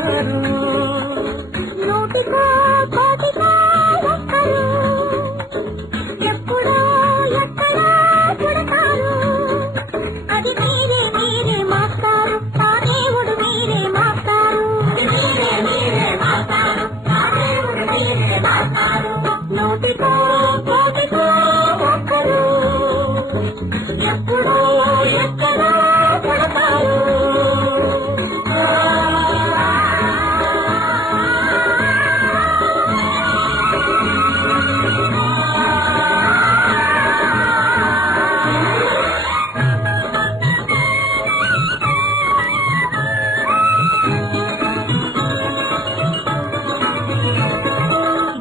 పుడతారు. నోటికో కోటికో ఒక్కరు ఎప్పుడో ఎక్కడో పుడతారు. అది మీరే మీరే మాస్టారు, ఆ దేవుడు మీరే మాస్టారు. మీరే మీరే మాస్టారు, ఆ దేవుడు మీరే మాస్టారు. నోటికో కోటికో ఒక్కరు ఎప్పుడో ఎక్కడో పుడతారు.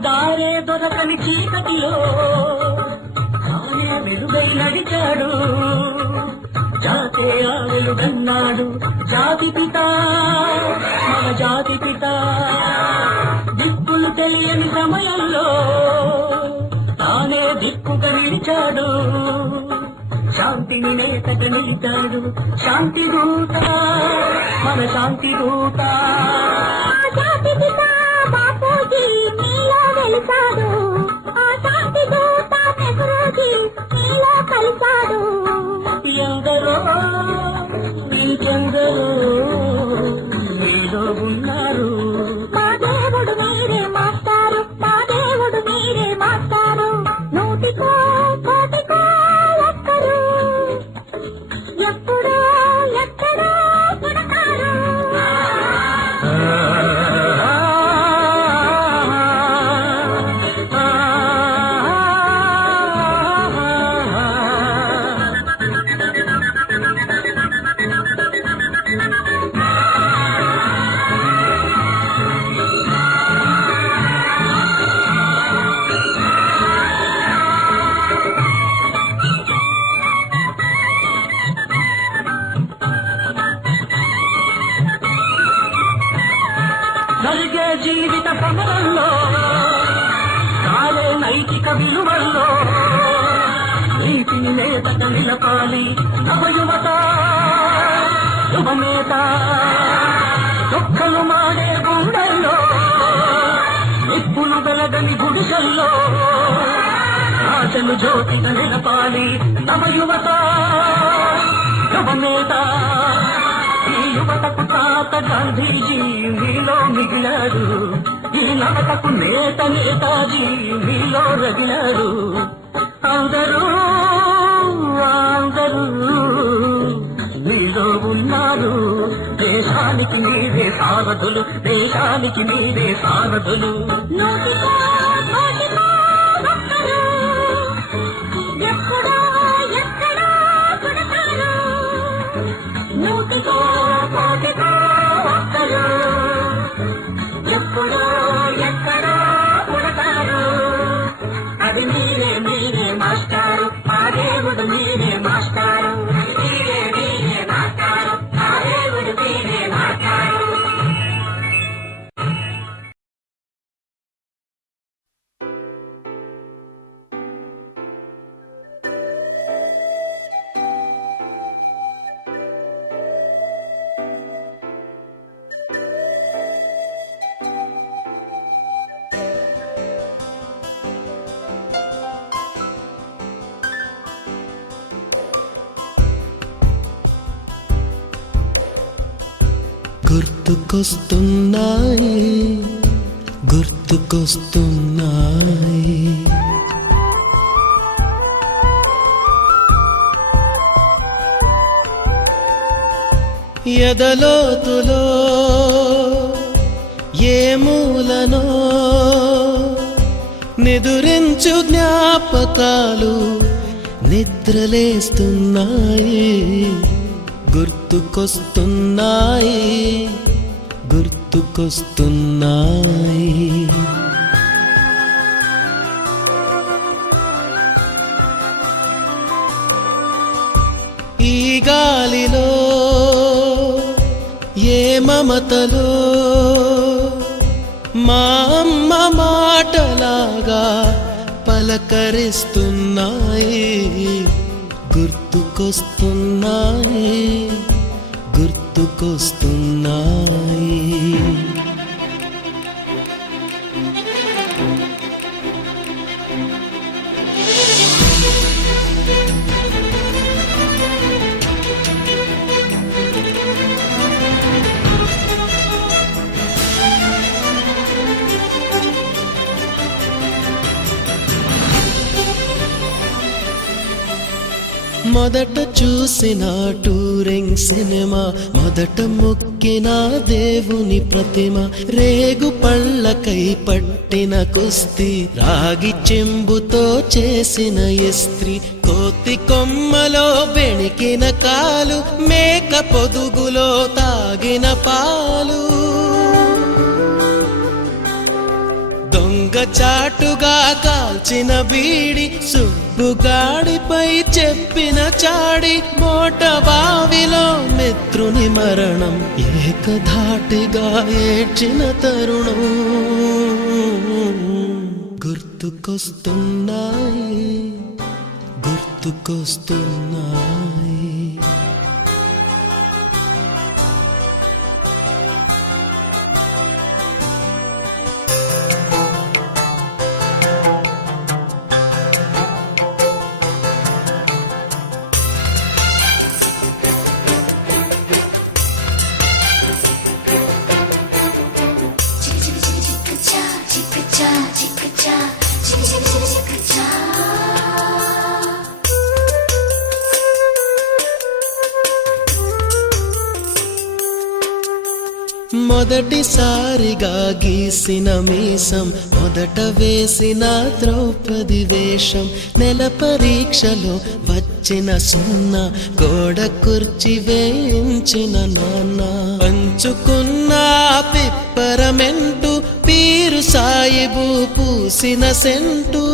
దారే దొరకని చీకటిలో తానే వెలుగై నడిచాడు. జాతే ఆ వెలుగన్నాడు జాతి పిత, మన జాతి పిత. దిక్కులు తెలియని సమయంలో తానే దిక్కుగా నిలిచాడు. శాంతిని నేతగా నిలిచాడు. శాంతి దూత, మన శాంతి దూత. జాతి పిత బాపూజీ మీలో వెలిసాడు. ఆ శాంతి దూత నెహ్రూజీ మీలో కలిసాడు. ఎందరో ఇంకెందరో మీలో ఉన్నారు. మా దేవుడు మీరే మాస్టారు, మా దేవుడు మీరే మాస్టారు. నూటికో కోటికో ఒక్కరు ఎప్పుడో ఎక్కడో పుడతారు. జరిగే జీవిత సమరంలో కాలే నైతిక విలువల్లో నీతిని నేతగా నిలపాలి నవయువత యువనేత. దుఃఖలు మాడే గుండెల్లో నిప్పులు వెలగని గుడిసెల్లో ఆశలు జ్యోతిగా నిలపాలి నవయువత యువనేత. ఈ యువతకు తాత గాంధీజీ మీలో మిగిలాడు. ఈ నవతకు నేత నేతాజీ మీలో రగిలాడు. అందరూ అందరూ మీలో ఉన్నారు. దేశానికి మీరే సారథులు, దేశానికి మీరే సారథులు. నూటికో కోటికో ఒక్కరు ఎప్పుడో ఎక్కడో పుడతారు. నూటికో కోటికో ఒక్కరు ఎప్పుడో ఎక్కడో పుడతారు. అది మీరే మీరే మాస్టారు, ఆ దేవుడు మీరే మాస్టారు. మీరే మీరే మాస్టారు, ఆ దేవుడు మీరే మాస్టారు. గుర్తుకొస్తున్నాయి గుర్తుకొస్తున్నాయి ఎదలోతులో ఏ మూలనో నిదురించు జ్ఞాపకాలు నిద్రలేస్తున్నాయి. గుర్తుకొస్తున్నాయి గుర్తుకొస్తున్నాయి. ఈ గాలిలో ఏ మమతలో మా అమ్మ మాటలాగా పలకరిస్తున్నాయి. గుర్తుకొస్తున్నాయి గుర్తుకొస్తున్నాయి. మొదట చూసిన టూరింగ్ సినిమా, మొదట మొక్కిన దేవుని ప్రతిమ, రేగు పళ్ళకై పట్టిన కుస్తీ, రాగి చెంబుతో చేసిన ఇస్త్రీ, కోతి కొమ్మలో బెణికిన కాలు, మేక పొదుగులో తాగిన పాలు, దొంగ చాటుగా కాల్చిన బీడి, సుబ్బుగాడిపై చెప్పిన చాడి, మోట బావిలో మిత్రుని మరణం, ఏకధాటిగా ఏడ్చిన తరుణం గుర్తుకొస్తున్నాయి, గుర్తుకొస్తున్నాయి. మొదటిసారిగా గీసిన మీసం, మొదట వేసిన ద్రౌపది వేషం, నెల పరీక్షలో వచ్చిన సున్నా, గోడ కుర్చీ వేయించిన నాన్న, పంచుకున్న పిప్పరమెంటు, పీరు సాయిబు పూసిన సెంటు,